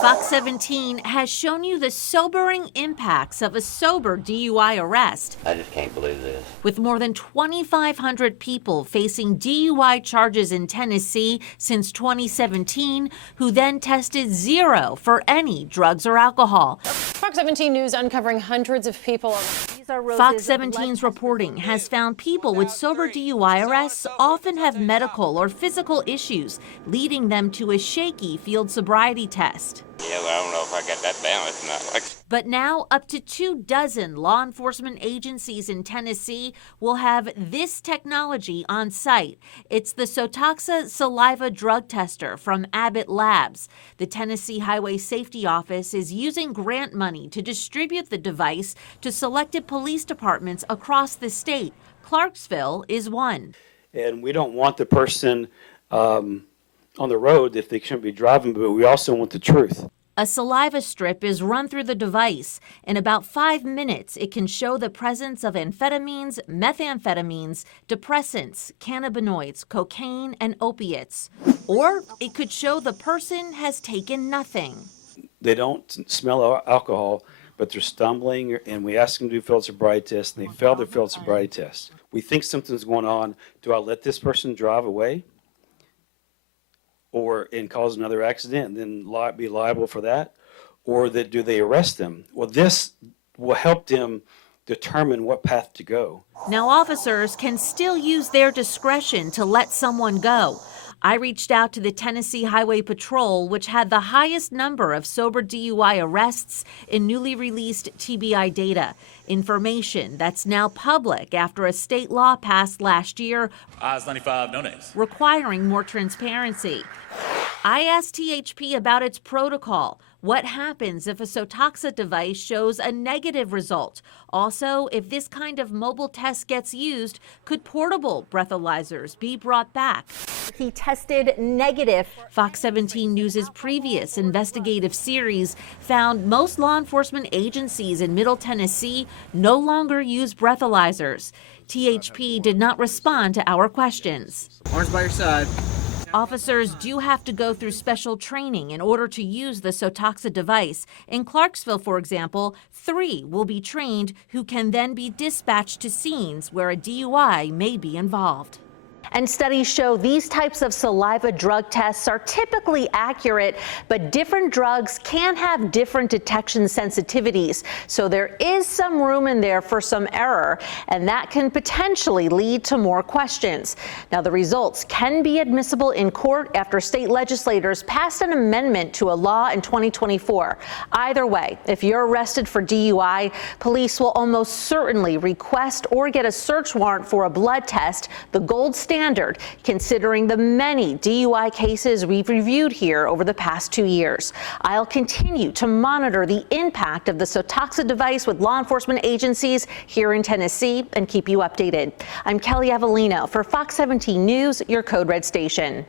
Fox 17 has shown you the sobering impacts of a sober DUI arrest. I just can't believe this. With more than 2,500 people facing DUI charges in Tennessee since 2017, who then tested zero for any drugs or alcohol. Fox 17 News uncovering hundreds of people. Fox 17's reporting has found people with sober DUI arrests often have medical or physical issues, leading them to a shaky field sobriety test. Yeah, well, I don't know if I got that balance or not. But now up to 24 law enforcement agencies in Tennessee will have this technology on site. It's the SOTOXA saliva drug tester from Abbott Labs. The Tennessee Highway Safety Office is using grant money to distribute the device to selected police departments across the state. Clarksville is one. And we don't want the person on the road if they shouldn't be driving, but we also want the truth. A saliva strip is run through the device. In about 5 minutes, it can show the presence of amphetamines, methamphetamines, depressants, cannabinoids, cocaine, and opiates. Or it could show the person has taken nothing. They don't smell alcohol, but they're stumbling, and we ask them to do field sobriety tests, and they fail their field sobriety tests. We think something's going on. Do I let this person drive away and cause another accident and then be liable for that? Or do they arrest them? Well, this will help them determine what path to go. Now, officers can still use their discretion to let someone go. I reached out to the Tennessee Highway Patrol, which had the highest number of sober DUI arrests in newly released TBI data. Information that's now public after a state law passed last year Ayes 95, no nays. requiring more transparency. I asked THP about its protocol. What happens if a SOTOXA device shows a negative result? Also, if this kind of mobile test gets used, could portable breathalyzers be brought back? He tested negative. Fox 17 News' previous investigative series found most law enforcement agencies in Middle Tennessee no longer use breathalyzers. THP did not respond to our questions. Orange by your side. Officers do have to go through special training in order to use the SOTOXA device. In Clarksville, for example, 3 will be trained who can then be dispatched to scenes where a DUI may be involved. And studies show these types of saliva drug tests are typically accurate, but different drugs can have different detection sensitivities. So there is some room in there for some error, and that can potentially lead to more questions. Now, the results can be admissible in court after state legislators passed an amendment to a law in 2024. Either way, if you're arrested for DUI, police will almost certainly request or get a search warrant for a blood test, the gold standard, considering the many DUI cases we've reviewed here over the past 2 years. I'll continue to monitor the impact of the SOTOXA device with law enforcement agencies here in Tennessee and keep you updated. I'm Kelly Avellino for Fox 17 News, your Code Red station.